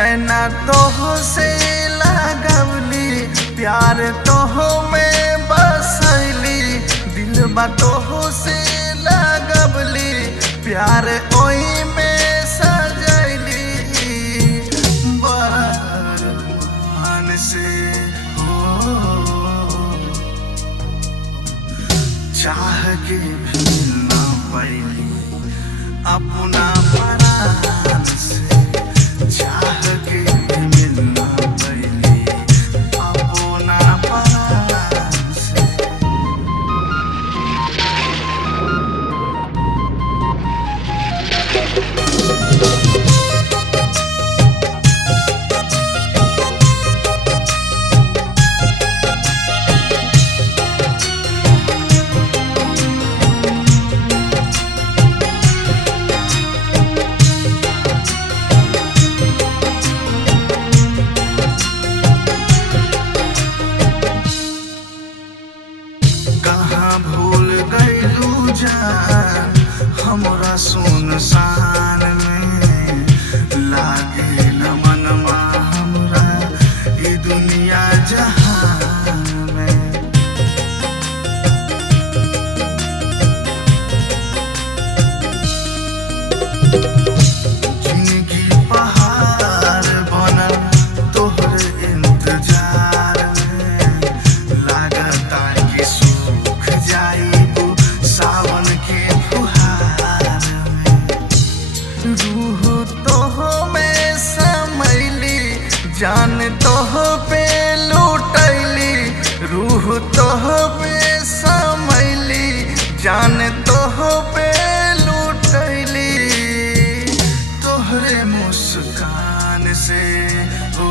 नैना तोह से लगवली, प्यार तोह में बसैली, दिलबा तोह से लगवली, प्यार ओही में सजैली। बरमान से हो चाह के भी ना पैली, अपना प्राण से चाह के भी मिलना पैली, अपना प्राण से। कहाँ भूल गइलू जान हमरा सुनसान में, लागे न मनवा हमरा ई दुनिया जहान में। जिंदगी पहाड़ बनल तोहरे इंतजार में, लागता कि सूख जाइबू सावन के फुहार में। रूह तोह में समैली, जान तोह पे लुटैली, रूह तोह पे समैली, जान तोह पे लुटैली। तोहरे मुस्कान से ओ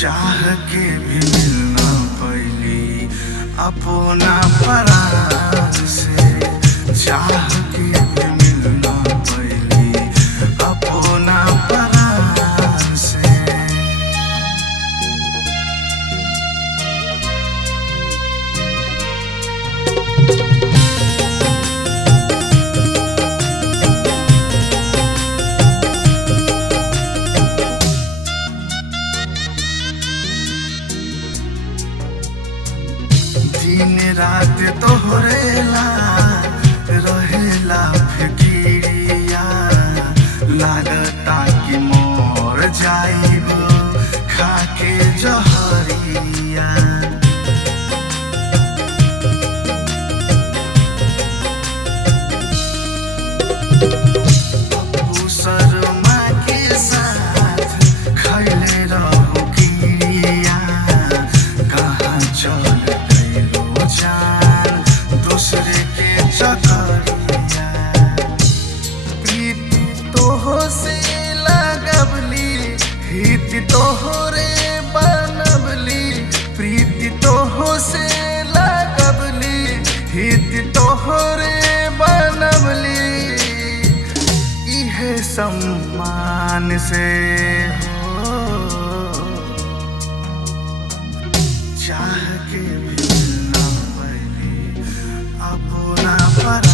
चाह के भी मिलना पैली, अपना प्राण से चाह के भी मिलना पैली, अपना प्राण से। दिन रात तोहरेला रहेला फिकिरिया, लागता कि मोर जाइब खाके जहरिया। अप्पू शर्मा के साथ खैले रहू किरिया, कहाँ चल गइलो जान दूसरे के चकरिया। प्रीति तोह से लगवली, हित तोहरे बनवली, प्रीति तोह से लगवली, हित तोहरे बनवली। इहे सम्मान से हो चाह के भी ना पैली, अपना प्राण